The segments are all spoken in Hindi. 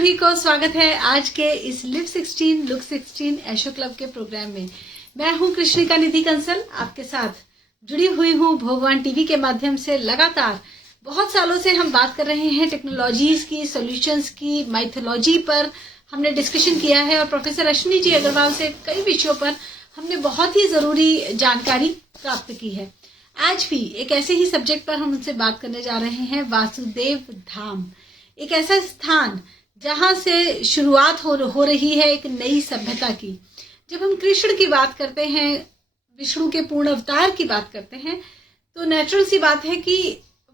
सभी को स्वागत है आज के इस लिव 16 लुक 16 ऐशो क्लब के प्रोग्राम में। मैं हूं कृष्णिका निधि कंसल, आपके साथ जुड़ी हुई हूं भगवान टीवी के माध्यम से। लगातार बहुत सालों से हम बात कर रहे हैं टेक्नोलॉजीज की, सॉल्यूशंस की, माइथोलॉजी पर हमने डिस्कशन किया है और प्रोफेसर अश्विनी जी अग्रवाल से कई विषयों पर हमने बहुत ही जरूरी जानकारी प्राप्त की है। आज भी एक ऐसे ही सब्जेक्ट पर हम उनसे बात करने जा रहे हैं, वासुदेव धाम। एक ऐसा स्थान जहां से शुरुआत हो रही है एक नई सभ्यता की। जब हम कृष्ण की बात करते हैं, विष्णु के पूर्ण अवतार की बात करते हैं, तो नेचुरल सी बात है कि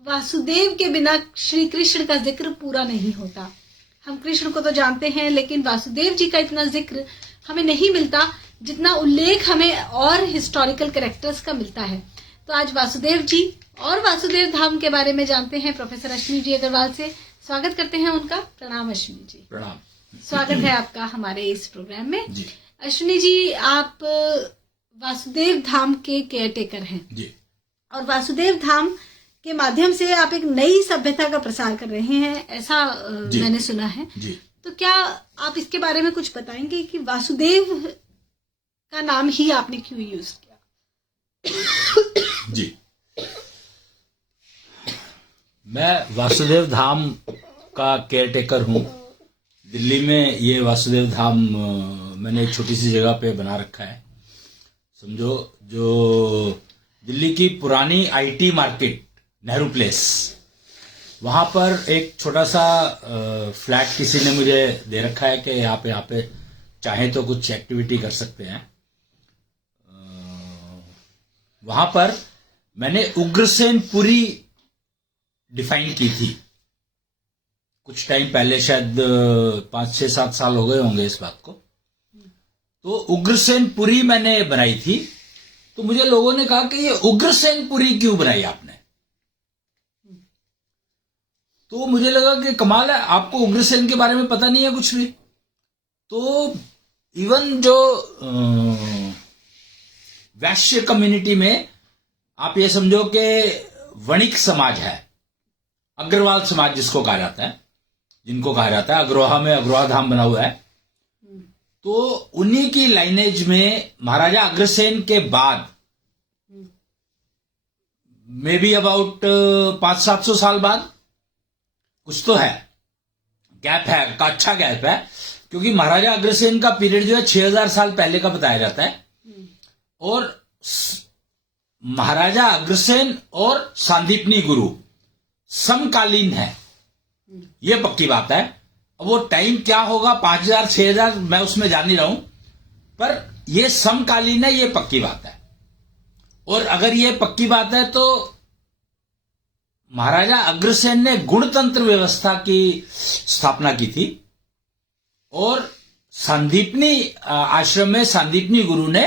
वासुदेव के बिना श्री कृष्ण का जिक्र पूरा नहीं होता। हम कृष्ण को तो जानते हैं, लेकिन वासुदेव जी का इतना जिक्र हमें नहीं मिलता जितना उल्लेख हमें और हिस्टोरिकल कैरेक्टर्स का मिलता है। तो आज वासुदेव जी और वासुदेव धाम के बारे में जानते हैं प्रोफेसर अश्विनी जी अग्रवाल से। स्वागत करते हैं उनका। प्रणाम अश्विनी जी। प्रणाम। स्वागत है आपका हमारे इस प्रोग्राम में जी। अश्विनी जी, आप वासुदेव धाम के केयरटेकर हैं जी। और वासुदेव धाम के माध्यम से आप एक नई सभ्यता का प्रसार कर रहे हैं, ऐसा मैंने सुना है। जी। तो क्या आप इसके बारे में कुछ बताएंगे कि वासुदेव का नाम ही आपने क्यों यूज किया? जी, मैं वासुदेव धाम का केयरटेकर हूँ। दिल्ली में ये वासुदेव धाम मैंने एक छोटी सी जगह पे बना रखा है। समझो, जो दिल्ली की पुरानी आईटी मार्केट नेहरू प्लेस, वहाँ पर एक छोटा सा फ्लैट किसी ने मुझे दे रखा है कि यहाँ पे चाहे तो कुछ एक्टिविटी कर सकते हैं। वहाँ पर मैंने उग्रसेनपुरी डिफाइन की थी कुछ टाइम पहले, शायद 5-6-7 साल हो गए होंगे इस बात को। तो उग्रसेनपुरी मैंने बनाई थी। तो मुझे लोगों ने कहा कि ये उग्रसेनपुरी क्यों बनाई आपने? तो मुझे लगा कि कमाल है, आपको उग्रसेन के बारे में पता नहीं है कुछ भी। तो इवन जो वैश्य कम्युनिटी में आप ये समझो कि वणिक समाज है, अग्रवाल समाज जिसको कहा जाता है, जिनको कहा जाता है, अग्रोहा में अग्रोहा धाम बना हुआ है। तो उन्हीं की लाइनेज में महाराजा अग्रसेन के बाद मे बी अबाउट 500-700 साल बाद कुछ तो है, गैप है का, अच्छा गैप है, क्योंकि महाराजा अग्रसेन का पीरियड जो है 6000 साल पहले का बताया जाता है। और महाराजा अग्रसेन और सांदीपनी गुरु समकालीन है, ये पक्की बात है। अब वो टाइम क्या होगा, 5000-6000, मैं उसमें जान नहीं रहा हूं, पर ये समकालीन है, ये पक्की बात है। और अगर ये पक्की बात है तो महाराजा अग्रसेन ने गुणतंत्र व्यवस्था की स्थापना की थी और सांदीपनी आश्रम में सांदीपनी गुरु ने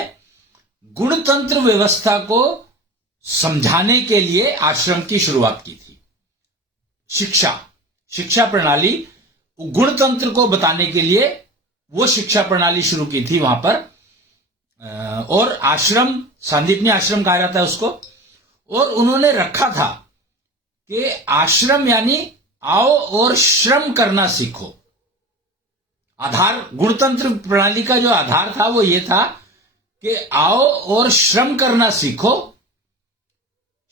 गुणतंत्र व्यवस्था को समझाने के लिए आश्रम की शुरुआत की थी। शिक्षा प्रणाली, गुणतंत्र को बताने के लिए वो शिक्षा प्रणाली शुरू की थी वहां पर। और आश्रम, सांदीपनी आश्रम कहा जाता है उसको। और उन्होंने रखा था कि आश्रम यानी आओ और श्रम करना सीखो। आधार, गुणतंत्र प्रणाली का जो आधार था वो ये था कि आओ और श्रम करना सीखो।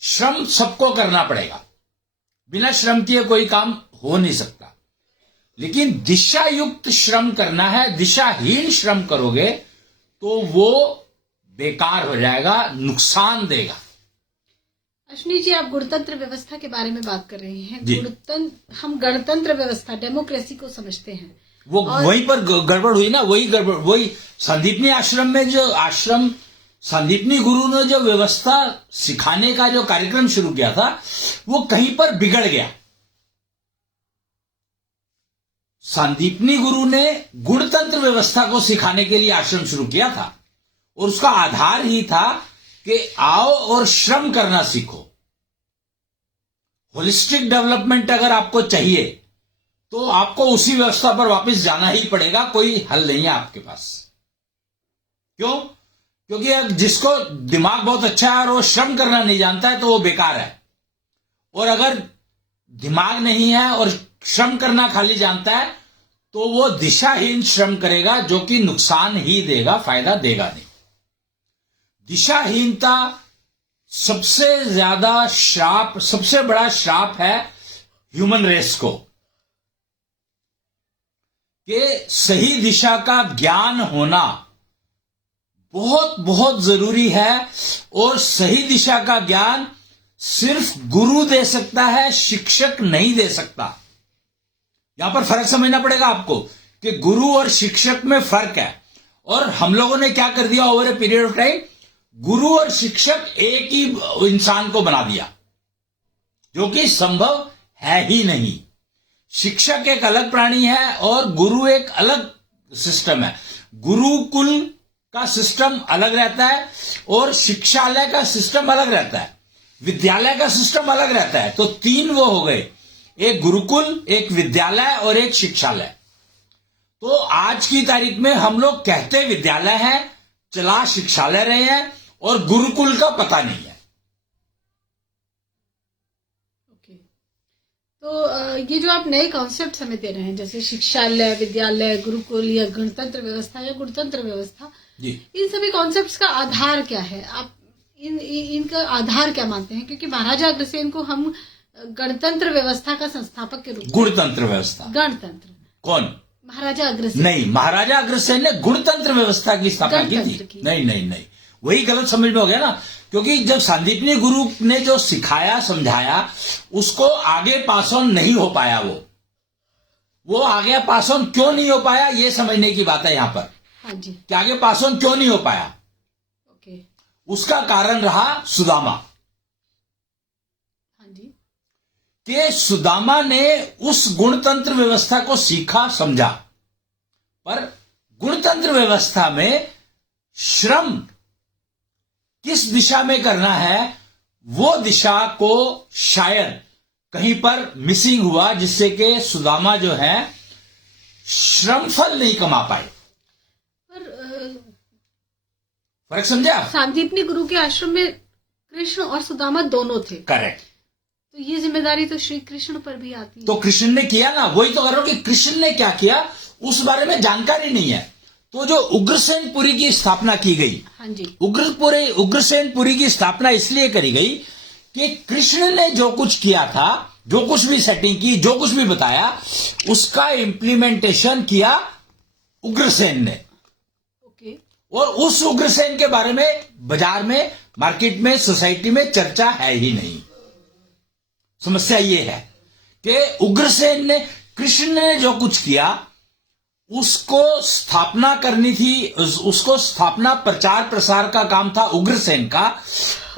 श्रम सबको करना पड़ेगा, बिना श्रम किए कोई काम हो नहीं सकता, लेकिन दिशा युक्त श्रम करना है। दिशाहीन श्रम करोगे तो वो बेकार हो जाएगा, नुकसान देगा। अश्विनी जी, आप गणतंत्र व्यवस्था के बारे में बात कर रहे हैं। हम गणतंत्र व्यवस्था, डेमोक्रेसी को समझते हैं, वो वहीं पर गड़बड़ हुई ना। वही संदीपनी आश्रम में जो संदीपनी गुरु ने जो व्यवस्था सिखाने का जो कार्यक्रम शुरू किया था, वो कहीं पर बिगड़ गया। संदीपनी गुरु ने गुणतंत्र व्यवस्था को सिखाने के लिए आश्रम शुरू किया था और उसका आधार ही था कि आओ और श्रम करना सीखो। होलिस्टिक डेवलपमेंट अगर आपको चाहिए तो आपको उसी व्यवस्था पर वापस जाना ही पड़ेगा, कोई हल नहीं है आपके पास। क्यों? क्योंकि अब जिसको दिमाग बहुत अच्छा है और वो श्रम करना नहीं जानता है तो वो बेकार है। और अगर दिमाग नहीं है और श्रम करना खाली जानता है तो वो दिशाहीन श्रम करेगा, जो कि नुकसान ही देगा, फायदा देगा नहीं। दिशाहीनता सबसे ज्यादा श्राप, सबसे बड़ा श्राप है ह्यूमन रेस को, कि सही दिशा का ज्ञान होना बहुत बहुत जरूरी है, और सही दिशा का ज्ञान सिर्फ गुरु दे सकता है, शिक्षक नहीं दे सकता। यहां पर फर्क समझना पड़ेगा आपको कि गुरु और शिक्षक में फर्क है। और हम लोगों ने क्या कर दिया over a period of time, गुरु और शिक्षक एक ही इंसान को बना दिया, जो कि संभव है ही नहीं। शिक्षक एक अलग प्राणी है और गुरु एक अलग सिस्टम है। गुरुकुल का सिस्टम अलग रहता है और शिक्षालय का सिस्टम अलग रहता है, विद्यालय का सिस्टम अलग रहता है। तो तीन वो हो गए, एक गुरुकुल, एक विद्यालय और एक शिक्षालय। तो आज की तारीख में हम लोग कहते विद्यालय है, चला शिक्षालय रहे हैं, और गुरुकुल का पता नहीं है। तो ये जो आप नए कॉन्सेप्ट हमें दे रहे हैं, जैसे शिक्षालय, विद्यालय, गुरुकुल या गणतंत्र व्यवस्था या गुणतंत्र व्यवस्था, जी, इन सभी कॉन्सेप्ट्स का आधार क्या है? आप इनका आधार क्या मानते हैं? क्योंकि महाराजा अग्रसेन को हम गणतंत्र व्यवस्था का संस्थापक के रूप में, गुणतंत्र व्यवस्था, गणतंत्र कौन? महाराजा अग्रसेन नहीं, महाराजा अग्रसेन ने गुणतंत्र व्यवस्था की स्थापना की थी। नहीं नहीं नहीं, वही गलत समझ में हो गया ना, क्योंकि जब सांदीपनी गुरु ने जो सिखाया समझाया, उसको आगे पास ऑन नहीं हो पाया। वो आगे पास ऑन क्यों नहीं हो पाया, ये समझने की बात है यहां पर। हाँ जी, कि आगे पास ऑन क्यों नहीं हो पाया। ओके, उसका कारण रहा सुदामा। हाँ जी, कि सुदामा ने उस गुणतंत्र व्यवस्था को सीखा समझा, पर गुणतंत्र व्यवस्था में श्रम किस दिशा में करना है, वो दिशा को शायद कहीं पर मिसिंग हुआ, जिससे कि सुदामा जो है श्रमफल नहीं कमा पाए। फर्क समझा? सांदीपनी गुरु के आश्रम में कृष्ण और सुदामा दोनों थे। करेक्ट। तो ये जिम्मेदारी तो श्री कृष्ण पर भी आती है। तो कृष्ण ने किया ना, वही तो कर रहा हूं कि कृष्ण ने क्या किया उस बारे में जानकारी नहीं है। तो जो उग्रसेनपुरी की स्थापना की गई, हाँ जी, उग्रसेनपुरी की स्थापना इसलिए करी गई कि कृष्ण ने जो कुछ किया था, जो कुछ भी सेटिंग की, जो कुछ भी बताया, उसका इंप्लीमेंटेशन किया उग्रसेन ने। ओके, और उस उग्रसेन के बारे में बाजार में, मार्केट में, सोसाइटी में चर्चा है ही नहीं। समस्या ये है कि उग्रसेन ने, कृष्ण ने जो कुछ किया उसको स्थापना करनी थी, उसको स्थापना प्रचार प्रसार का काम था उग्रसेन का,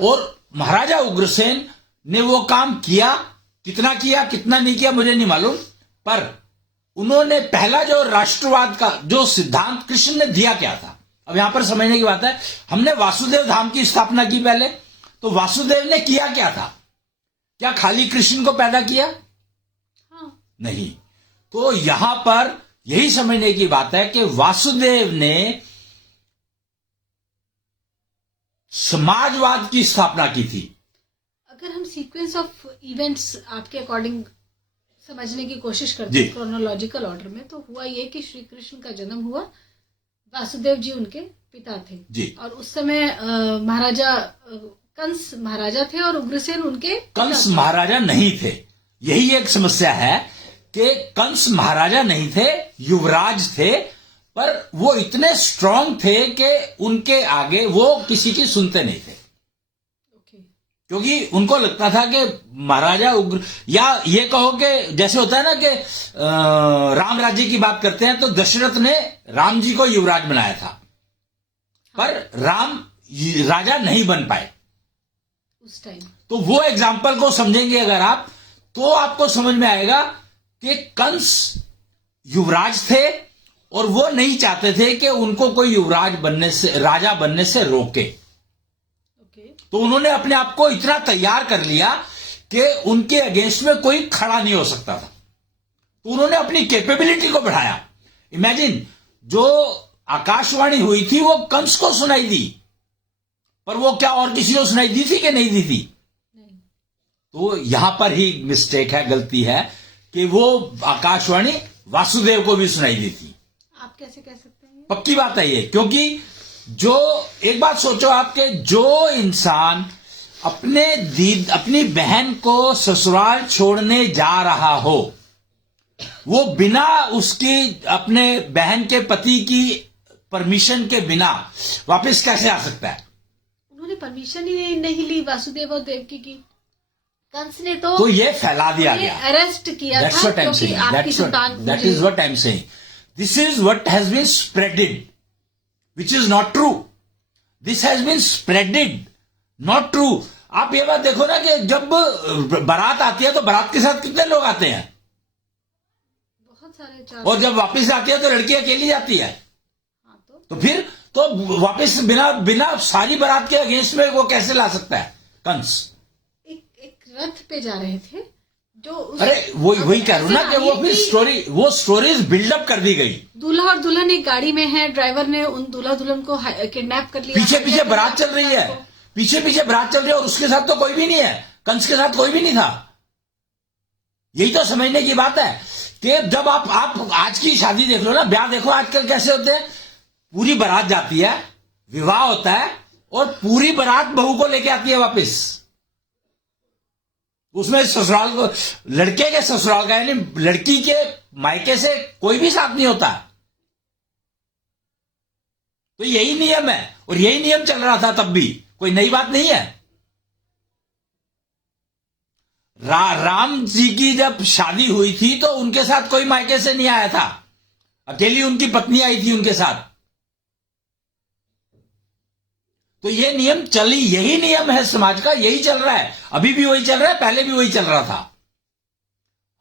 और महाराजा उग्रसेन ने वो काम किया। कितना किया कितना नहीं किया मुझे नहीं मालूम, पर उन्होंने पहला जो राष्ट्रवाद का जो सिद्धांत कृष्ण ने दिया क्या था, अब यहां पर समझने की बात है। हमने वासुदेव धाम की स्थापना की पहले, तो वासुदेव ने किया क्या था? क्या खाली कृष्ण को पैदा किया? हाँ, नहीं। तो यहां पर यही समझने की बात है कि वासुदेव ने समाजवाद की स्थापना की थी। अगर हम सीक्वेंस ऑफ इवेंट्स आपके अकॉर्डिंग समझने की कोशिश करते हैं क्रोनोलॉजिकल ऑर्डर में, तो हुआ ये कि श्री कृष्ण का जन्म हुआ, वासुदेव जी उनके पिता थे जी, और उस समय महाराजा कंस महाराजा थे और उग्रसेन उनके कंस महाराजा नहीं थे। यही एक समस्या है कि कंस महाराजा नहीं थे, युवराज थे, पर वो इतने स्ट्रांग थे कि उनके आगे वो किसी की सुनते नहीं थे। क्योंकि उनको लगता था कि महाराजा उग्र, या ये कहो कि जैसे होता है ना कि राम राज्य की बात करते हैं तो दशरथ ने राम जी को युवराज बनाया था, पर राम राजा नहीं बन पाए उस टाइम। तो वो एग्जाम्पल को समझेंगे अगर आप, तो आपको समझ में आएगा कि कंस युवराज थे और वो नहीं चाहते थे कि उनको कोई युवराज बनने से, राजा बनने से रोके। तो उन्होंने अपने आप को इतना तैयार कर लिया कि उनके अगेंस्ट में कोई खड़ा नहीं हो सकता था। तो उन्होंने अपनी कैपेबिलिटी को बढ़ाया। इमेजिन, जो आकाशवाणी हुई थी वो कंस को सुनाई दी, पर वो क्या और किसी को सुनाई दी थी कि नहीं दी थी? नहीं। तो यहां पर ही मिस्टेक है, गलती है कि वो आकाशवाणी वासुदेव को भी सुनाई दी थी। आप कैसे कह सकते हैं? पक्की बात है ये, क्योंकि जो एक बात सोचो आपके, जो इंसान अपनी बहन को ससुराल छोड़ने जा रहा हो, वो बिना उसकी अपने बहन के पति की परमिशन के बिना वापस कैसे आ सकता है? उन्होंने परमिशन ही नहीं ली वासुदेव और देवकी की। कंस ने तो ये फैला दिया गया, अरेस्ट किया That's था what I'm क्योंकि saying. आपकी संतान That is what I'm saying. This is what has been spreaded, which is not true. This has been spreaded, not true. आप ये बात देखो ना कि जब बारात आती है तो बारात के साथ कितने लोग आते हैं? बहुत सारे। और जब वापस आती है तो लड़की अकेली जाती है। हाँ, तो फिर तो वापस बिना सारी बारात के अगेंस्ट में वो कैसे ला सकता है कंस? एक रथ पे जा रहे थे जो अरे वही कह रहा हूं ना कि वो फिर वो स्टोरीज बिल्डअप कर दी गई। दूल्हा और दुल्हन एक गाड़ी में है, ड्राइवर ने उन दूल्हा दुल्हन को किडनैप कर लिया, पीछे बारात चल रही है, पीछे बारात चल रही है और उसके साथ तो कोई भी नहीं है, कंस के साथ कोई भी नहीं था। यही तो समझने की बात है कि जब आप आज की शादी देख लो ना, ब्याह देखो आजकल कैसे होते हैं। पूरी बारात जाती है, विवाह होता है और पूरी बारात बहू को लेके आती है वापस। उसमें ससुराल को, लड़के के ससुराल का यानी लड़की के मायके से कोई भी साथ नहीं होता। तो यही नियम है और यही नियम चल रहा था तब भी, कोई नई बात नहीं है। राम जी की जब शादी हुई थी तो उनके साथ कोई मायके से नहीं आया था, अकेली उनकी पत्नी आई थी उनके साथ। तो ये नियम यही नियम है समाज का, यही चल रहा है, अभी भी वही चल रहा है, पहले भी वही चल रहा था।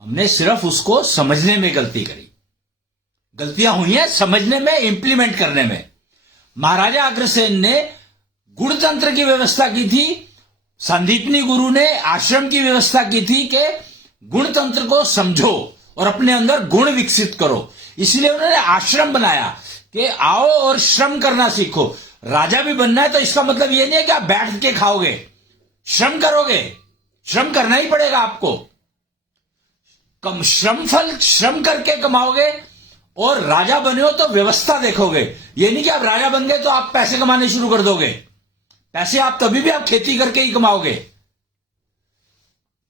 हमने सिर्फ उसको समझने में गलती करी, गलतियां हुई हैं समझने में, इंप्लीमेंट करने में। महाराजा अग्रसेन ने गुणतंत्र की व्यवस्था की थी, संदीपनी गुरु ने आश्रम की व्यवस्था की थी कि गुणतंत्र को समझो और अपने अंदर गुण विकसित करो। इसलिए उन्होंने आश्रम बनाया कि आओ और श्रम करना सीखो। राजा भी बनना है तो इसका मतलब ये नहीं है कि आप बैठ के खाओगे, श्रम करोगे, श्रम करना ही पड़ेगा आपको। श्रम करके कमाओगे और राजा बने हो तो व्यवस्था देखोगे। ये नहीं कि आप राजा बन गए तो आप पैसे कमाने शुरू कर दोगे, पैसे आप तभी भी आप खेती करके ही कमाओगे।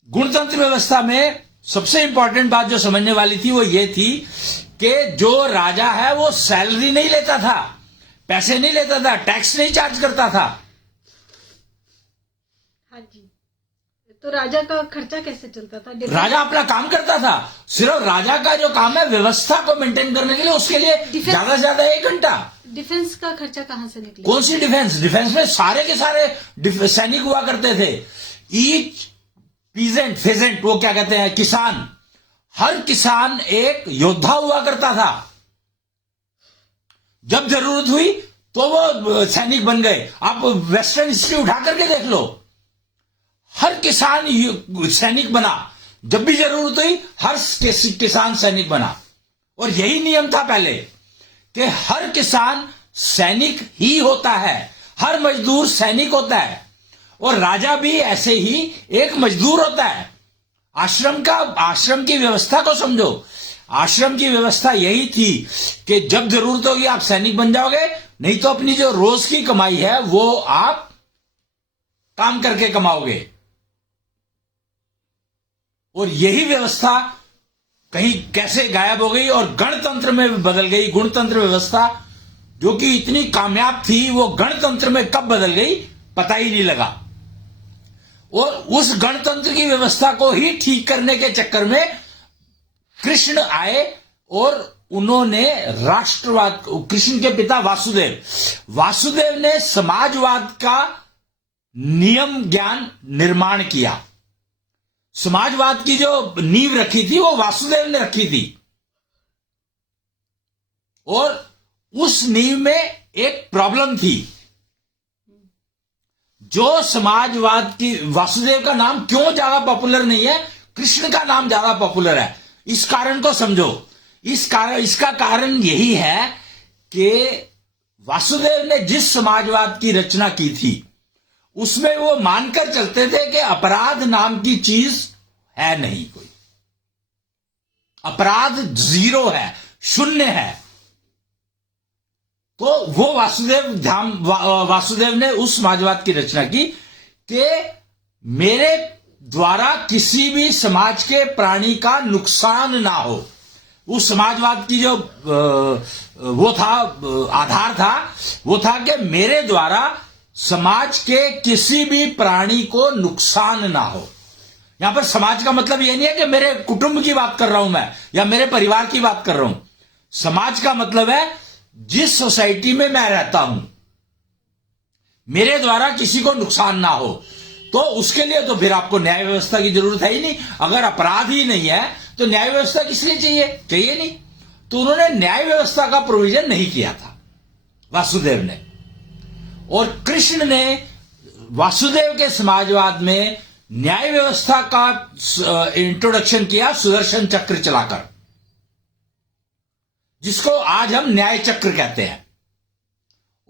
गुणतंत्र व्यवस्था में सबसे इंपॉर्टेंट बात जो समझने वाली थी वो ये थी कि जो राजा है वो सैलरी नहीं लेता था, पैसे नहीं लेता था, टैक्स नहीं चार्ज करता था। हाँ जी, तो राजा का खर्चा कैसे चलता था? राजा अपना काम करता था, सिर्फ राजा का जो काम है व्यवस्था को मेंटेन करने के लिए, उसके लिए ज्यादा से ज्यादा 1 घंटा। डिफेंस का खर्चा कहां से निकला? कौन सी डिफेंस में सारे के सारे सैनिक हुआ करते थे। ईच फेजेंट वो क्या कहते हैं, किसान, हर किसान एक योद्धा हुआ करता था। जब जरूरत हुई तो वो सैनिक बन गए। आप वेस्टर्न हिस्ट्री उठा करके देख लो, हर किसान सैनिक बना, जब भी जरूरत हुई हर किसान सैनिक बना। और यही नियम था पहले कि हर किसान सैनिक ही होता है, हर मजदूर सैनिक होता है और राजा भी ऐसे ही एक मजदूर होता है। आश्रम की व्यवस्था को समझो। आश्रम की व्यवस्था यही थी कि जब जरूरत होगी आप सैनिक बन जाओगे, नहीं तो अपनी जो रोज की कमाई है वो आप काम करके कमाओगे। और यही व्यवस्था कहीं कैसे गायब हो गई और गणतंत्र में बदल गई। गुणतंत्र व्यवस्था जो कि इतनी कामयाब थी वो गणतंत्र में कब बदल गई पता ही नहीं लगा। और उस गणतंत्र की व्यवस्था को ही ठीक करने के चक्कर में कृष्ण आए और उन्होंने राष्ट्रवाद, कृष्ण के पिता वासुदेव ने समाजवाद का नियम ज्ञान निर्माण किया। समाजवाद की जो नींव रखी थी वो वासुदेव ने रखी थी और उस नींव में एक प्रॉब्लम थी। जो समाजवाद की, वासुदेव का नाम क्यों ज्यादा पॉपुलर नहीं है, कृष्ण का नाम ज्यादा पॉपुलर है, इस कारण को समझो। इसका कारण यही है कि वासुदेव ने जिस समाजवाद की रचना की थी उसमें वो मानकर चलते थे कि अपराध नाम की चीज है नहीं कोई। अपराध 0 है, 0 है। तो वो वासुदेव ने उस समाजवाद की रचना की कि मेरे द्वारा किसी भी समाज के प्राणी का नुकसान ना हो। उस समाजवाद की जो वो था, आधार था, वो था कि मेरे द्वारा समाज के किसी भी प्राणी को नुकसान ना हो। यहां पर समाज का मतलब ये नहीं है कि मेरे कुटुंब की बात कर रहा हूं मैं, या मेरे परिवार की बात कर रहा हूं। समाज का मतलब है जिस सोसाइटी में मैं रहता हूं, मेरे द्वारा किसी को नुकसान ना हो। तो उसके लिए तो फिर आपको न्याय व्यवस्था की जरूरत है ही नहीं। अगर अपराध ही नहीं है तो न्याय व्यवस्था किस लिए चाहिए नहीं। तो उन्होंने न्याय व्यवस्था का प्रोविजन नहीं किया था वासुदेव ने। और कृष्ण ने वासुदेव के समाजवाद में न्याय व्यवस्था का इंट्रोडक्शन किया सुदर्शन चक्र चलाकर, जिसको आज हम न्याय चक्र कहते हैं।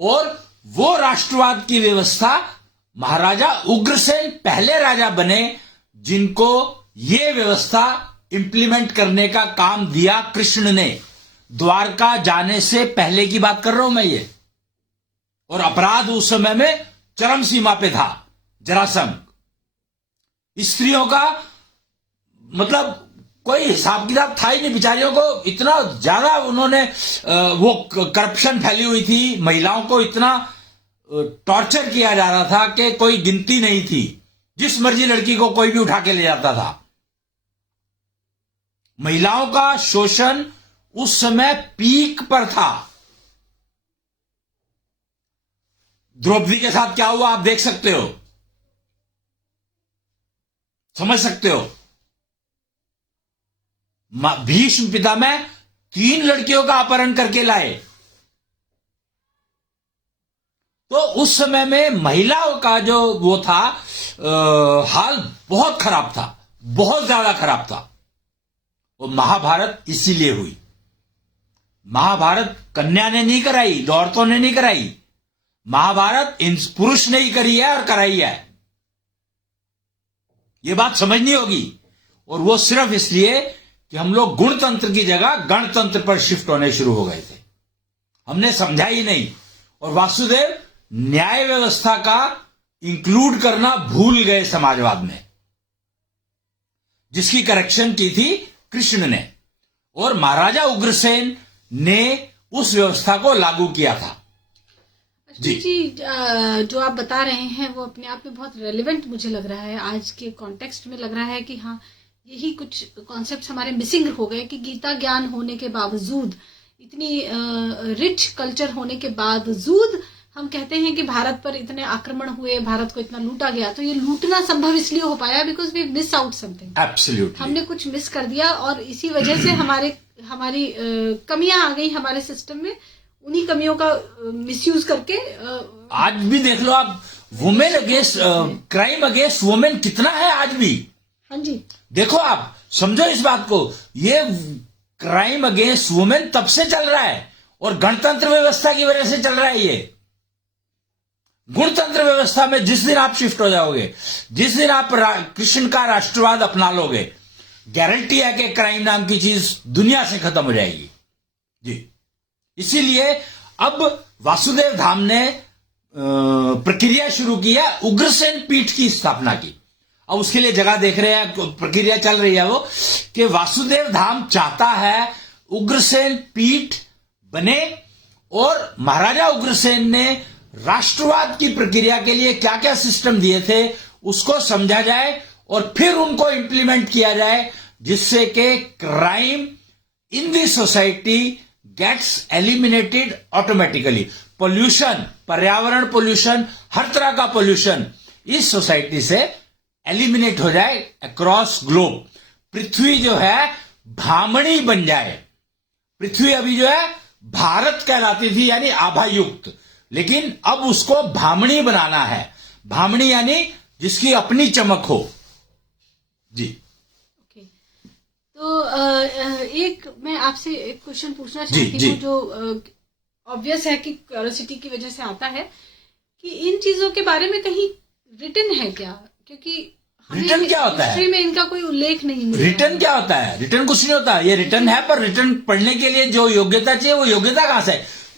और वो राष्ट्रवाद की व्यवस्था महाराजा उग्रसेन पहले राजा बने जिनको ये व्यवस्था इंप्लीमेंट करने का काम दिया कृष्ण ने। द्वारका जाने से पहले की बात कर रहा हूं मैं ये। और अपराध उस समय में चरम सीमा पे था। जरासंध स्त्रियों का मतलब कोई हिसाब किताब था ही नहीं। बेचारियों को इतना ज्यादा उन्होंने वो करप्शन फैली हुई थी, महिलाओं को इतना टॉर्चर किया जा रहा था कि कोई गिनती नहीं थी। जिस मर्जी लड़की को कोई भी उठा के ले जाता था। महिलाओं का शोषण उस समय पीक पर था। द्रौपदी के साथ क्या हुआ आप देख सकते हो, समझ सकते हो। भीष्म पितामह 3 लड़कियों का अपहरण करके लाए। तो उस समय में महिलाओं का जो वो था हाल बहुत खराब था, बहुत ज्यादा खराब था। और महाभारत इसीलिए हुई। महाभारत कन्या ने नहीं कराई, औरतों ने नहीं कराई। महाभारत इन पुरुष ने ही करी है और कराई है। ये बात समझनी होगी। और वो सिर्फ इसलिए कि हम लोग गुणतंत्र की जगह गणतंत्र पर शिफ्ट होने शुरू हो गए थे। हमने समझा ही नहीं। और वासुदेव न्याय व्यवस्था का इंक्लूड करना भूल गए समाजवाद में, जिसकी करेक्शन की थी कृष्ण ने। और महाराजा उग्रसेन ने उस व्यवस्था को लागू किया था। जी जो आप बता रहे हैं वो अपने आप में बहुत रेलेवेंट मुझे लग रहा है। आज के कॉन्टेक्स्ट में लग रहा है कि हाँ, यही कुछ कॉन्सेप्ट्स हमारे मिसिंग हो गए कि गीता ज्ञान होने के बावजूद, इतनी रिच कल्चर होने के बावजूद हम कहते हैं कि भारत पर इतने आक्रमण हुए, भारत को इतना लूटा गया। तो ये लूटना संभव इसलिए हो पाया because we miss out something. Absolutely हमने कुछ मिस कर दिया और इसी वजह से हमारी कमियां आ गई हमारे सिस्टम में। उन्हीं कमियों का मिसयूज करके आज भी देख लो आप, women against crime against women कितना है आज भी। हाँ जी, देखो आप समझो इस बात को। ये क्राइम अगेंस्ट वुमेन तब से चल रहा है और गणतंत्र व्यवस्था की वजह से चल रहा है। ये गणतंत्र व्यवस्था में जिस दिन आप शिफ्ट हो जाओगे, जिस दिन आप कृष्ण का राष्ट्रवाद अपना लोगे, गारंटी है कि क्राइम नाम की चीज दुनिया से खत्म हो जाएगी। जी, इसीलिए अब वासुदेव धाम ने प्रक्रिया शुरू की है उग्रसेन पीठ की स्थापना की। अब उसके लिए जगह देख रहे हैं, प्रक्रिया चल रही है वो कि वासुदेव धाम चाहता है उग्रसेन पीठ बने। और महाराजा उग्रसेन ने राष्ट्रवाद की प्रक्रिया के लिए क्या क्या सिस्टम दिए थे उसको समझा जाए और फिर उनको इंप्लीमेंट किया जाए, जिससे कि crime in the society gets eliminated automatically. Pollution, पर्यावरण पोल्यूशन, हर तरह का पोल्यूशन इस सोसाइटी से एलिमिनेट हो जाए अक्रॉस ग्लोब। पृथ्वी जो है भामणी बन जाए। पृथ्वी अभी जो है भारत कहलाती थी, यानी आभायुक्त, लेकिन अब उसको भामणी बनाना है। भामणी यानी जिसकी अपनी चमक हो। जी, तो एक मैं आपसे एक क्वेश्चन पूछना चाहती हूँ जो ऑब्वियस है कि क्यूरियोसिटी की वजह से आता है कि इन चीजों के बारे में कहीं रिटन है क्या? क्योंकि रिटर्न क्या होता है? हिस्ट्री में इनका कोई उल्लेख नहीं मिला। रिटर्न क्या होता है? रिटर्न कुछ नहीं होता। ये रिटर्न है, पर रिटर्न पढ़ने के लिए जो योग्यता चाहिए वो योग्यता कहां से?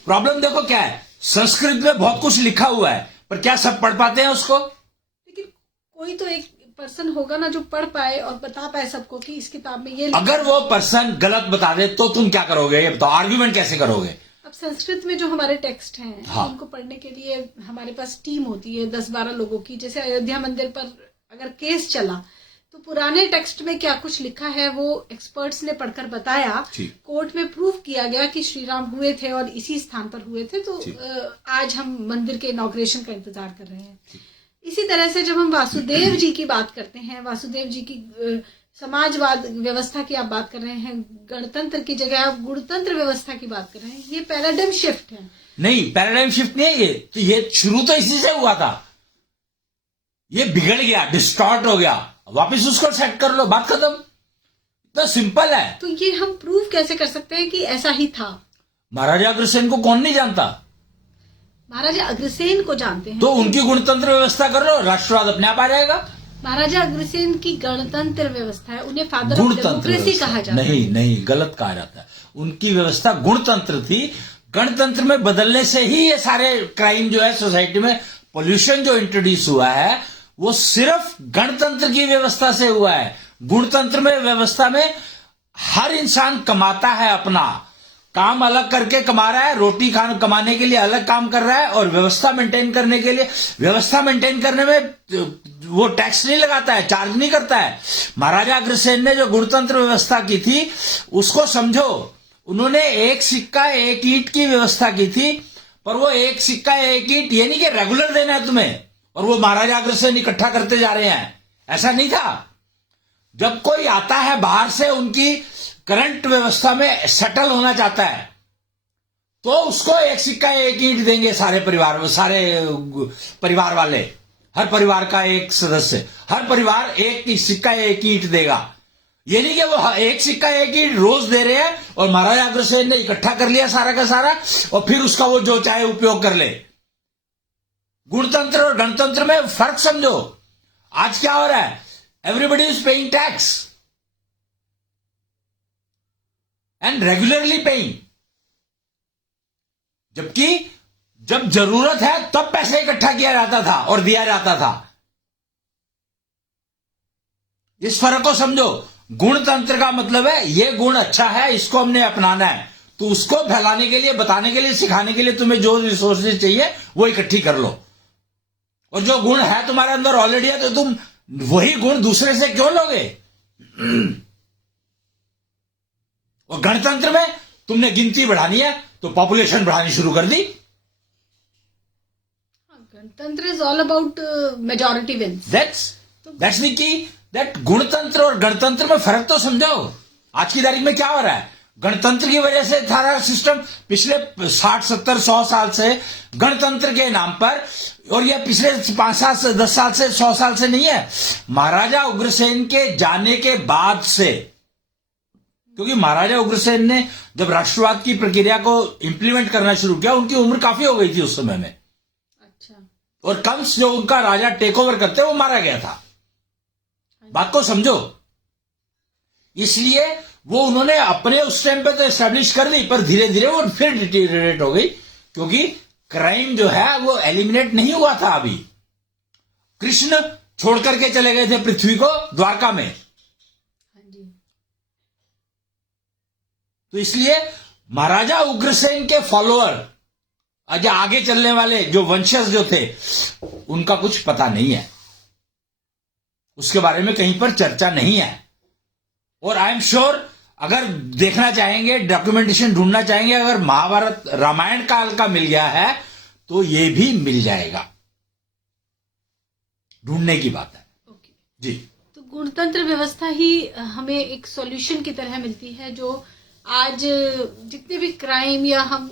प्रॉब्लम देखो क्या है, संस्कृत में बहुत कुछ लिखा हुआ है, पर क्या सब पढ़ पाते हैं उसको? लेकिन कोई तो एक पर्सन होगा ना जो पढ़ पाए और बता पाए सबको कि इस किताब में ये। अगर वो पर्सन गलत बता दे तो तुम क्या करोगे? ये बताओ, आर्ग्यूमेंट कैसे करोगे? अब संस्कृत में जो हमारे टेक्स्ट हैं, हाँ। उनको पढ़ने के लिए हमारे पास टीम होती है 10-12 लोगों की। जैसे अयोध्या मंदिर पर अगर केस चला तो पुराने टेक्स्ट में क्या कुछ लिखा है वो एक्सपर्ट्स ने पढ़कर बताया, कोर्ट में प्रूव किया गया कि श्री राम हुए थे और इसी स्थान पर हुए थे। तो आज हम मंदिर के इनॉग्रेशन का इंतजार कर रहे हैं। इसी तरह से जब हम वासुदेव जी की बात करते हैं, वासुदेव जी की समाजवाद व्यवस्था की आप बात कर रहे हैं, गणतंत्र की जगह आप गुणतंत्र व्यवस्था की बात कर रहे हैं, ये पैराडाइम शिफ्ट है। नहीं, पैराडाइम शिफ्ट नहीं है ये। तो ये शुरू तो इसी से हुआ था, ये बिगड़ गया, डिस्टॉर्ट हो गया, वापस उसको सेट कर लो, बात खत्म। तो सिंपल है। तो ये हम प्रूव कैसे कर सकते हैं कि ऐसा ही था? महाराजा अग्रसेन को कौन नहीं जानता? महाराजा अग्रसेन को जानते हैं, तो उनकी गणतंत्र व्यवस्था कर लो, राष्ट्रवाद अपने आप आ जाएगा। महाराजा अग्रसेन की गणतंत्र व्यवस्था है, उन्हें फादर ऑफ डेमोक्रेसी कहा जाता है। नहीं, गलत कहा जाता है। उनकी व्यवस्था गुणतंत्र थी। गणतंत्र में बदलने से ही ये सारे क्राइम जो है सोसाइटी में, पोल्यूशन जो इंट्रोड्यूस हुआ है वो सिर्फ गणतंत्र की व्यवस्था से हुआ है। गुणतंत्र में व्यवस्था में हर इंसान कमाता है, अपना काम अलग करके कमा रहा है, रोटी खाना कमाने के लिए अलग काम कर रहा है, और व्यवस्था मेंटेन करने के लिए, व्यवस्था मेंटेन करने में वो टैक्स नहीं लगाता है, चार्ज नहीं करता है। महाराजा अग्रसेन ने जो गणतंत्र व्यवस्था की थी उसको समझो, उन्होंने एक सिक्का एक ईंट की व्यवस्था की थी। पर वो एक सिक्का एक ईंट ये नहीं कि रेगुलर देना है तुम्हें और वो महाराजा अग्रसेन इकट्ठा करते जा रहे हैं, ऐसा नहीं था। जब कोई आता है बाहर से, उनकी करंट व्यवस्था में सेटल होना चाहता है, तो उसको एक सिक्का एक ईंट देंगे सारे परिवार वाले, हर परिवार का एक सदस्य, हर परिवार एक सिक्का एक ईंट देगा। ये नहीं कि वो एक सिक्का एक ईंट रोज दे रहे हैं और महाराजा अग्रसेन ने इकट्ठा कर लिया सारा का सारा और फिर उसका वो जो चाहे उपयोग कर ले। गुणतंत्र और गणतंत्र में फर्क समझो। आज क्या हो रहा है? Everybody is paying tax and regularly paying, जबकि जब जरूरत है तब पैसे इकट्ठा किया जाता था और दिया जाता था। इस फर्क को समझो। गुणतंत्र का मतलब है ये गुण अच्छा है, इसको हमने अपनाना है, तो उसको फैलाने के लिए, बताने के लिए, सिखाने के लिए तुम्हें जो रिसोर्सेज चाहिए वो इकट्ठी कर लो। और जो गुण है तुम्हारे अंदर ऑलरेडी है, तो तुम वही गुण दूसरे से क्यों लोगे? और गणतंत्र में तुमने गिनती बढ़ानी है तो पॉपुलेशन बढ़ानी शुरू कर दी। गणतंत्र is all about majority wins. That's the key. That गुणतंत्र और गणतंत्र में फर्क तो समझो। आज की तारीख में क्या हो रहा है? गणतंत्र की वजह से सारा सिस्टम पिछले 60, 70, 100 साल से गणतंत्र के नाम पर, और ये पिछले 5 साल से 10 साल से 100 साल से नहीं है, महाराजा उग्रसेन के जाने के बाद से। क्योंकि महाराजा उग्रसेन ने जब राष्ट्रवाद की प्रक्रिया को इंप्लीमेंट करना शुरू किया, उनकी उम्र काफी हो गई थी उस समय में। अच्छा। और कंस जो उनका राजा टेक ओवर करते वो मारा गया था। बात को समझो। इसलिए वो उन्होंने अपने उस टाइम पे तो एस्टेब्लिश कर ली, पर धीरे धीरे वो फिर डिटीरियरेट हो गई, क्योंकि क्राइम जो है वो एलिमिनेट नहीं हुआ था। अभी कृष्ण छोड़ करके चले गए थे पृथ्वी को द्वारका में, तो इसलिए महाराजा उग्रसेन के फॉलोअर, आगे चलने वाले जो वंशज जो थे, उनका कुछ पता नहीं है, उसके बारे में कहीं पर चर्चा नहीं है। और आई एम श्योर अगर देखना चाहेंगे, डॉक्यूमेंटेशन ढूंढना चाहेंगे, अगर महाभारत रामायण काल का मिल गया है तो ये भी मिल जाएगा। ढूंढने की बात है। ओके। जी। तो गणतंत्र व्यवस्था ही हमें एक सॉल्यूशन की तरह मिलती है, जो आज जितने भी क्राइम या हम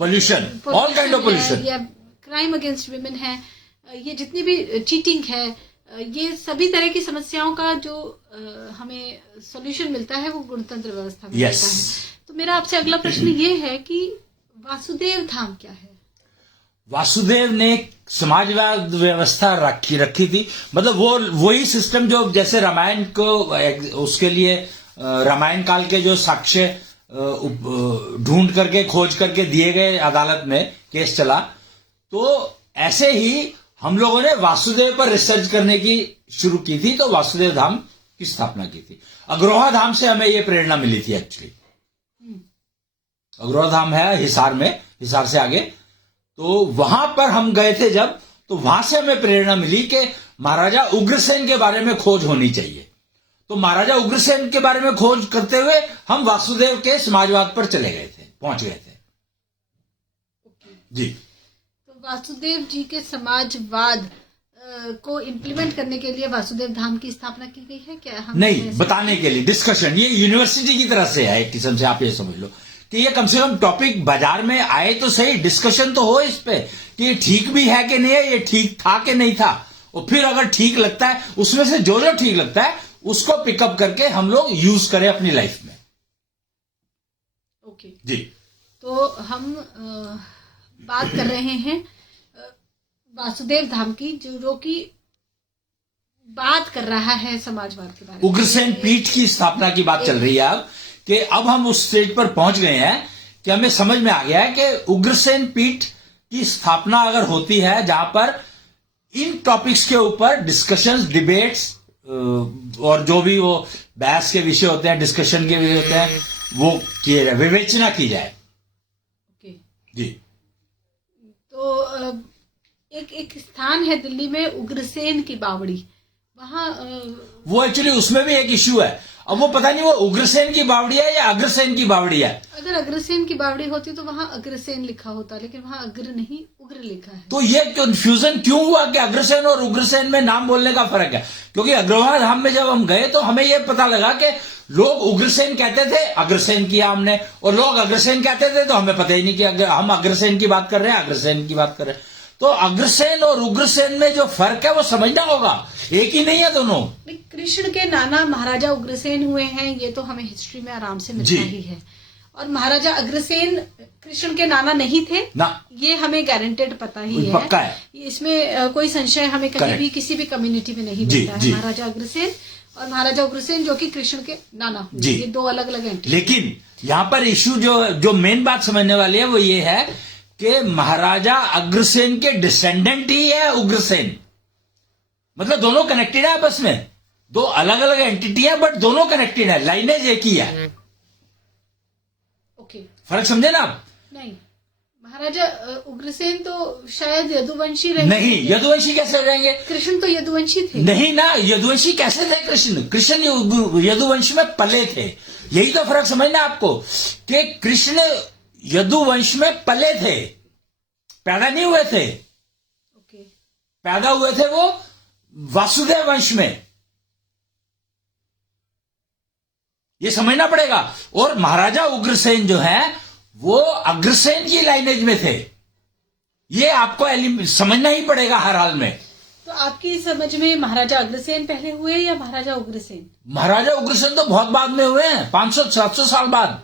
pollution, all kind of pollution, या क्राइम अगेंस्ट वुमेन है, ये जितनी भी चीटिंग है, ये सभी तरह की समस्याओं का जो हमें सॉल्यूशन मिलता है वो गणतंत्र व्यवस्था में मिलता है। तो मेरा आपसे अगला प्रश्न ये है कि वासुदेव धाम क्या है? वासुदेव ने समाजवाद व्यवस्था रखी थी, मतलब वो वही सिस्टम जो जैसे रामायण को उसके लिए रामायण काल के जो साक्ष्य ढूंढ करके खोज करके दिए गए, अदालत में केस चला, तो ऐसे ही हम लोगों ने वासुदेव पर रिसर्च करने की शुरू की थी, तो वासुदेव धाम की स्थापना की थी। अग्रोहा धाम से हमें ये प्रेरणा मिली थी एक्चुअली। अग्रोहा धाम है हिसार में, हिसार से आगे, तो वहां पर हम गए थे जब, तो वहां से हमें प्रेरणा मिली कि महाराजा उग्रसेन के बारे में खोज होनी चाहिए। तो महाराजा उग्रसेन के बारे में खोज करते हुए हम वासुदेव के समाजवाद पर चले गए थे, पहुंच गए थे। जी, तो वासुदेव जी के समाजवाद को इम्प्लीमेंट करने के लिए वासुदेव धाम की स्थापना की गई है क्या? हम नहीं, बताने के लिए, डिस्कशन, ये यूनिवर्सिटी की तरह से है एक किस्म से, आप ये समझ लो कि ये कम से कम टॉपिक बाजार में आए तो सही, डिस्कशन तो हो इस पे कि ये ठीक भी है कि नहीं है, ये ठीक था कि नहीं था, और फिर अगर ठीक लगता है उसमें से जो जो ठीक लगता है उसको पिकअप करके हम लोग यूज करें अपनी लाइफ में। ओके जी, तो हम बात कर रहे हैं वासुदेव धाम की, जो कि बात कर रहा है समाजवाद के बारे में। उग्रसेन पीठ की स्थापना की बात चल रही है अब, कि अब हम उस स्टेज पर पहुंच गए हैं कि हमें समझ में आ गया है कि उग्रसेन पीठ की स्थापना अगर होती है जहां पर इन टॉपिक्स के ऊपर डिस्कशंस, डिबेट्स और जो भी वो बहस के विषय होते हैं, डिस्कशन के विषय होते हैं, वो किए जाए, विवेचना की जाए। ओके जी, तो एक स्थान है दिल्ली में उग्रसेन की बावड़ी, वहां वो एक्चुअली उसमें भी एक इश्यू है। अब वो पता नहीं वो उग्रसेन की बावड़ी है या अग्रसेन की बावड़ी है। अगर अग्रसेन की बावड़ी होती तो वहां अग्रसेन लिखा होता, लेकिन वहां अग्र नहीं उग्र लिखा है। तो ये कंफ्यूजन क्यों हुआ कि अग्रसेन और उग्रसेन में नाम बोलने का फर्क है? क्योंकि अग्रवाल धाम में जब हम गए तो हमें यह पता लगा कि लोग उग्रसेन कहते थे, अग्रसेन किया हमने, और लोग अग्रसेन कहते थे तो हमें पता ही नहीं कि हम अग्रसेन की बात कर रहे हैं, अग्रसेन की बात कर रहे हैं। तो अग्रसेन और उग्रसेन में जो फर्क है वो समझना होगा, एक ही नहीं है दोनों। कृष्ण के नाना महाराजा उग्रसेन हुए हैं, ये तो हमें हिस्ट्री में आराम से मिलता ही है। और महाराजा अग्रसेन कृष्ण के नाना नहीं थे ना, ये हमें गारंटेड पता ही है, पक्का है। इसमें कोई संशय हमें कहीं भी किसी भी कम्युनिटी में नहीं मिलता है। महाराजा अग्रसेन और महाराजा उग्रसेन जो कि कृष्ण के नाना हुए, ये दो अलग अलग एंटिटी। लेकिन यहाँ पर इश्यू जो मेन बात समझने वाली है वो ये है कि महाराजा अग्रसेन के डिसेंडेंट ही है उग्रसेन, मतलब दोनों कनेक्टेड है आपस में, दो अलग अलग एंटिटी है बट दोनों कनेक्टेड है, लाइनेज एक ही है। ओके, फर्क समझे ना आप? नहीं, महाराजा उग्रसेन तो शायद यदुवंशी रहे। नहीं, यदुवंशी कैसे रहेंगे? कृष्ण तो यदुवंशी थे। नहीं ना, यदुवंशी कैसे थे कृष्ण? कृष्ण यदुवंश में पले थे, यही तो फर्क समझना आपको कि कृष्ण यदुवंश में पले थे, पैदा नहीं हुए थे। ओके, पैदा हुए थे वो वासुदेव वंश में, ये समझना पड़ेगा। और महाराजा उग्रसेन जो है वो अग्रसेन की लाइनेज में थे, ये आपको समझना ही पड़ेगा हर हाल में। तो आपकी समझ में महाराजा अग्रसेन पहले हुए या महाराजा उग्रसेन? महाराजा उग्रसेन तो बहुत बाद में हुए हैं, 500-700 साल बाद,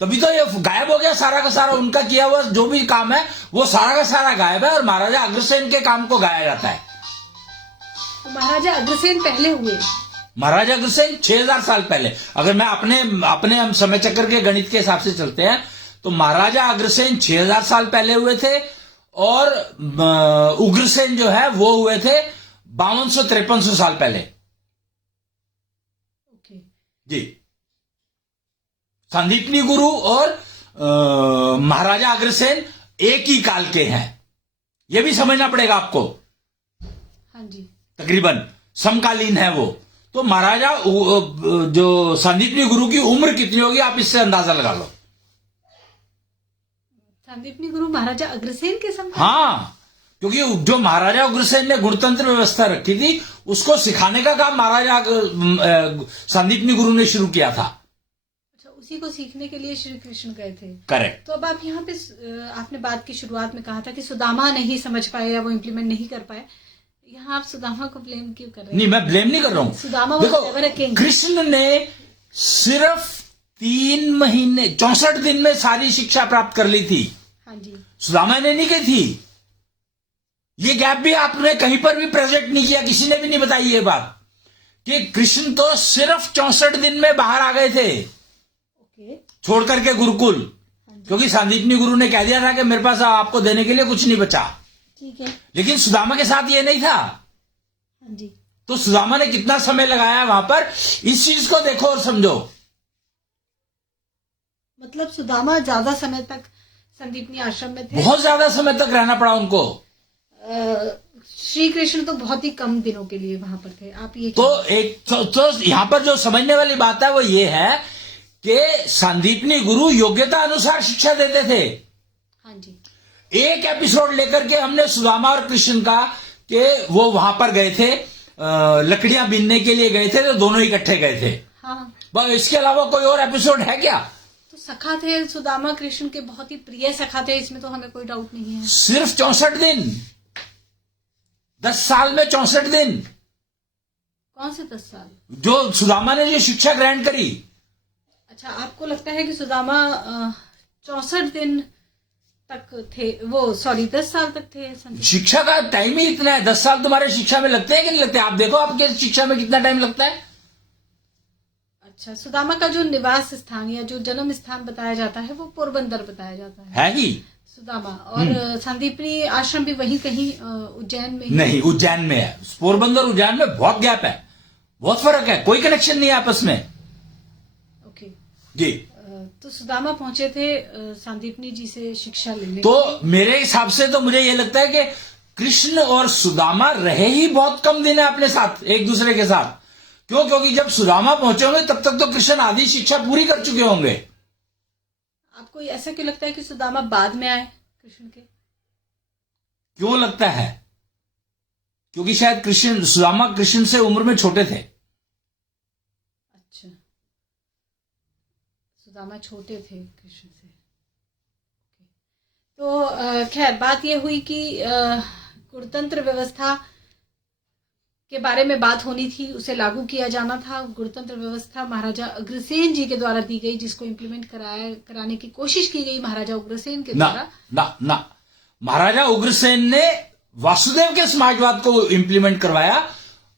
तभी तो ये गायब हो गया सारा का सारा, उनका किया हुआ जो भी काम है वो सारा का सारा गायब है, और महाराजा अग्रसेन के काम को गाया जाता है। तो महाराजा अग्रसेन पहले हुए? महाराजा अग्रसेन 6000 साल पहले, अगर मैं अपने हम समय चक्र के गणित के हिसाब से चलते हैं तो महाराजा अग्रसेन 6000 साल पहले हुए थे, और उग्रसेन जो है वो हुए थे 5200-5300 साल पहले। ओके जी, संदीपनी गुरु और महाराजा अग्रसेन एक ही काल के हैं, यह भी समझना पड़ेगा आपको। हाँ जी, तकरीबन समकालीन है वो। तो महाराजा जो संदीपनी गुरु की उम्र कितनी होगी आप इससे अंदाजा लगा लो। संदीपनी गुरु महाराजा अग्रसेन के समय? हाँ, क्योंकि जो महाराजा उग्रसेन ने गणतंत्र व्यवस्था रखी थी उसको सिखाने का काम महाराजा संदीपनी गुरु ने शुरू किया था। अच्छा, उसी को सीखने के लिए श्री कृष्ण गए थे। करेक्ट। तो अब आप यहाँ पे आपने बात की शुरुआत में कहा था कि सुदामा नहीं समझ पाए या वो इम्प्लीमेंट नहीं कर पाए, यहाँ आप सुदामा को ब्लेम क्यों कर रहे हैं? नहीं, मैं ब्लेम नहीं कर रहा हूं। सुदामा देखो, कृष्ण ने सिर्फ 3 महीने 64 दिन में सारी शिक्षा प्राप्त कर ली थी। हाँ जी, सुदामा ने नहीं की थी। ये गैप भी आपने कहीं पर भी प्रेजेंट नहीं किया, किसी ने भी नहीं बताई ये बात कि कृष्ण तो सिर्फ 64 दिन में बाहर आ गए थे, ओके, छोड़ करके गुरुकुल, क्योंकि सांदीपनी गुरु ने कह दिया था कि मेरे पास आपको देने के लिए कुछ नहीं बचा। ठीक है। लेकिन सुदामा के साथ ये नहीं था। हाँ जी। तो सुदामा ने कितना समय लगाया वहां पर, इस चीज को देखो और समझो। मतलब सुदामा ज्यादा समय तक संदीपनी आश्रम में थे। बहुत ज्यादा समय तक रहना पड़ा उनको। श्री कृष्ण तो बहुत ही कम दिनों के लिए वहां पर थे। आप ये तो यहां पर जो समझने वाली बात है वो ये है कि संदीपनी गुरु योग्यता अनुसार शिक्षा देते थे। हाँ जी। एक एपिसोड लेकर के हमने सुदामा और कृष्ण का कि वो वहां पर गए थे, लकड़ियां बीनने के लिए गए थे, तो दोनों इकट्ठे गए थे। हाँ। बस इसके अलावा कोई और एपिसोड है क्या? तो सखा थे सुदामा, कृष्ण के बहुत ही प्रिय सखा थे, इसमें तो हमें कोई डाउट नहीं है। सिर्फ 64 दिन, 10 साल में 64 दिन। कौन से 10 साल? जो सुदामा ने जो शिक्षा ग्रहण करी। अच्छा, आपको लगता है कि सुदामा 64 दिन तक थे, वो सॉरी 10 साल तक थे? शिक्षा का टाइम ही इतना है। 10 साल तुम्हारे शिक्षा में लगते हैं कि नहीं लगते? आप देखो आपके शिक्षा में कितना टाइम लगता है। अच्छा, सुदामा का जो निवास स्थान या जो जन्म स्थान बताया जाता है वो पोरबंदर बताया जाता है ही सुदामा, और संदीपनी आश्रम भी वहीं कहीं उज्जैन में ही? नहीं, उज्जैन में है। पोरबंदर उज्जैन में बहुत गैप है, बहुत फर्क है, कोई कनेक्शन नहीं है आपस में। ओके जी। तो सुदामा पहुंचे थे संदीपनी जी से शिक्षा लेने। तो मेरे हिसाब से तो मुझे ये लगता है कि कृष्ण और सुदामा रहे ही बहुत कम दिन है अपने साथ, एक दूसरे के साथ। क्यों? क्योंकि जब सुदामा पहुंचे होंगे तब तक तो कृष्ण आधी शिक्षा पूरी कर चुके होंगे। आपको ऐसा क्यों लगता है कि सुदामा बाद में आए कृष्ण के? क्यों लगता है? क्योंकि शायद सुदामा कृष्ण से उम्र में छोटे थे। अच्छा, सुदामा छोटे थे कृष्ण से। तो खैर बात यह हुई कि गुणतंत्र व्यवस्था के बारे में बात होनी थी, उसे लागू किया जाना था। गुणतंत्र व्यवस्था महाराजा अग्रसेन जी के द्वारा दी गई, जिसको इम्प्लीमेंट कराने की कोशिश की गई महाराजा उग्रसेन के द्वारा। ना महाराजा उग्रसेन ने वासुदेव के समाजवाद को इम्प्लीमेंट करवाया,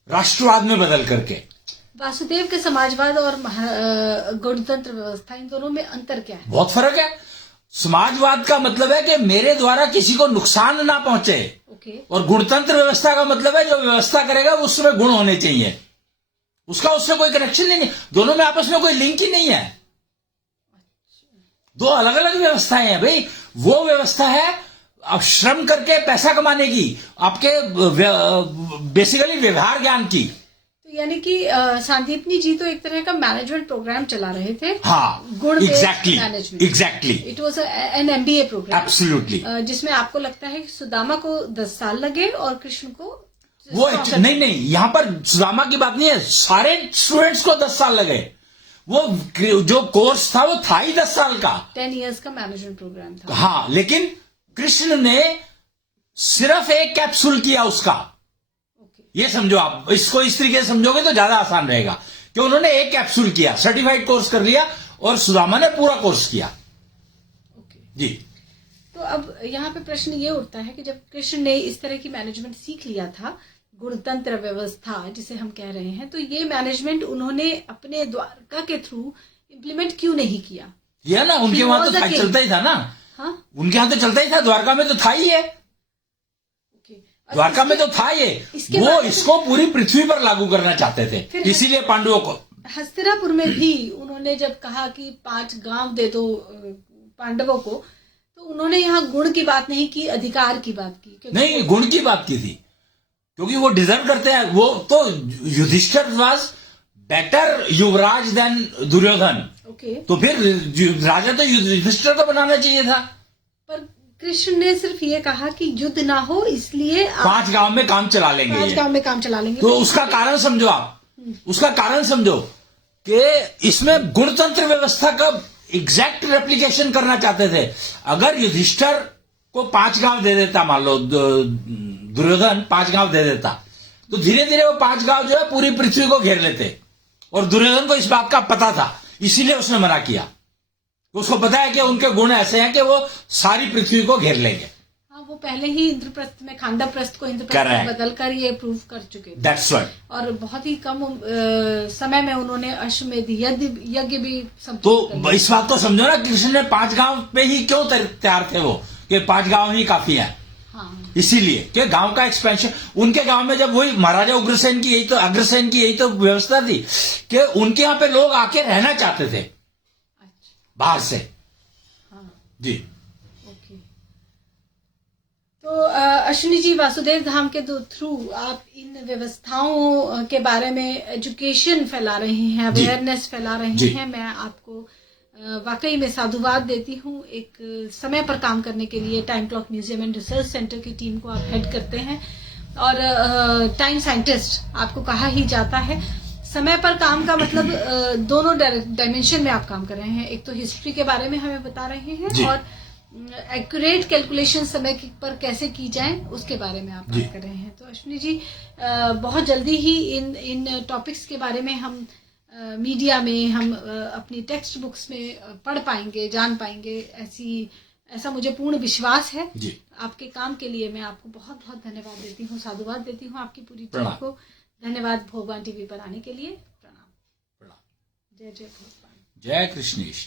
राष्ट्रवाद में बदल करके। वासुदेव के समाजवाद और गणतंत्र व्यवस्था, इन दोनों में अंतर क्या है? बहुत फर्क है। समाजवाद का मतलब है कि मेरे द्वारा किसी को नुकसान ना पहुंचे। और गुणतंत्र व्यवस्था का मतलब है जो व्यवस्था करेगा उसमें गुण होने चाहिए, उसका उससे कोई कनेक्शन नहीं है, दोनों में आपस में कोई लिंक ही नहीं है। दो अलग अलग व्यवस्थाएं हैं भाई। वो व्यवस्था है अब श्रम करके पैसा कमाने की, आपके बेसिकली व्यवहार ज्ञान की। तो यानी कि संदीपनी जी तो एक तरह का मैनेजमेंट प्रोग्राम चला रहे थे। हाँ, गुण exactly it was an MBA programme. Absolutely. जिसमें आपको लगता है कि सुदामा को 10 साल लगे और कृष्ण को वो नहीं, यहां पर सुदामा की बात नहीं है, सारे स्टूडेंट्स को 10 साल लगे। वो जो कोर्स था वो था ही 10 साल का, 10 इयर्स का मैनेजमेंट प्रोग्राम था। हाँ, लेकिन कृष्ण ने सिर्फ एक कैप्सूल किया उसका। ये समझो, आप इसको इस तरीके से समझोगे तो ज्यादा आसान रहेगा कि उन्होंने एक कैप्सूल किया, सर्टिफाइड कोर्स कर लिया, और सुदामा ने पूरा कोर्स किया। जी। तो अब यहाँ पे प्रश्न ये उठता है कि जब कृष्ण ने इस तरह की मैनेजमेंट सीख लिया था, गुणतंत्र व्यवस्था जिसे हम कह रहे हैं, तो ये मैनेजमेंट उन्होंने अपने द्वारका के थ्रू इम्प्लीमेंट क्यों नहीं किया? ये ना उनके वहां तो चलता ही था ना। हाँ? उनके यहाँ तो चलता ही था, द्वारका में तो था ही है। द्वारका में तो था ये, वो इसको पूरी पृथ्वी पर लागू करना चाहते थे, इसीलिए पांडवों को। हस्तिनापुर में भी उन्होंने जब कहा कि 5 गांव दे दो पांडवों को, तो उन्होंने यहाँ गुण की बात नहीं की, अधिकार की बात की। नहीं, गुण की बात की थी, क्योंकि वो डिजर्व करते हैं। वो तो Yudhishthir was better yuvraj than Duryodhan. तो फिर राजा तो युधिष्ठिर को बनाना चाहिए था। पर कृष्ण ने सिर्फ ये कहा कि युद्ध ना हो, इसलिए 5 गांव में काम चला लेंगे। 5 गांव में काम चला लेंगे। तो उसका कारण समझो आप, उसका कारण समझो कि इसमें गुणतंत्र व्यवस्था का एग्जैक्ट रेप्लिकेशन करना चाहते थे। अगर युधिष्ठिर को 5 गांव दे देता, मान लो दुर्योधन 5 गांव दे देता, तो धीरे धीरे वो 5 गांव जो है पूरी पृथ्वी को घेर लेते। और दुर्योधन को इस बात का पता था, इसीलिए उसने मना किया। उसको पता है कि उनके गुण ऐसे हैं कि वो सारी पृथ्वी को घेर लेंगे। हाँ, वो वो पहले ही इंद्रप्रस्थ में खांडवप्रस्थ को इंद्रप्रस्थ में बदलकर ये प्रूव कर चुके थे। That's right. और बहुत ही कम समय में उन्होंने अश्वमेध यज्ञ भी तो इस बात को समझो ना, कृष्ण ने 5 गांव पे ही क्यों तैयार थे वो, कि 5 गांव ही काफी है। हाँ। इसीलिए कि गांव का एक्सपेंशन, उनके गांव में जब वही महाराजा अग्रसेन की यही तो व्यवस्था थी कि उनके यहाँ पे लोग आके रहना चाहते थे बाहर से। हाँ। जी ओके। तो अश्विनी जी, वासुदेव धाम के थ्रू आप इन व्यवस्थाओं के बारे में एजुकेशन फैला रहे हैं, अवेयरनेस फैला रहे हैं। मैं आपको वाकई में साधुवाद देती हूँ। एक समय पर काम करने के लिए time clock museum and research centre की टीम को आप हेड करते हैं और टाइम साइंटिस्ट आपको कहा ही जाता है। समय पर काम का मतलब दोनों डायमेंशन में आप काम कर रहे हैं। एक तो हिस्ट्री के बारे में हमें बता रहे हैं और एक्यूरेट कैलकुलेशन समय पर कैसे की जाए उसके बारे में आप बात कर रहे हैं। तो अश्विनी जी, बहुत जल्दी ही इन टॉपिक्स के बारे में हम मीडिया में, हम अपनी टेक्स्ट बुक्स में पढ़ पाएंगे, जान पाएंगे, ऐसा मुझे पूर्ण विश्वास है। आपके काम के लिए मैं आपको बहुत बहुत धन्यवाद देती हूँ, साधुवाद देती हूँ आपकी पूरी टीम को। धन्यवाद भगवान टीवी पर आने के लिए। प्रणाम। प्रणाम। जय जय भगवान। जय कृष्णेश।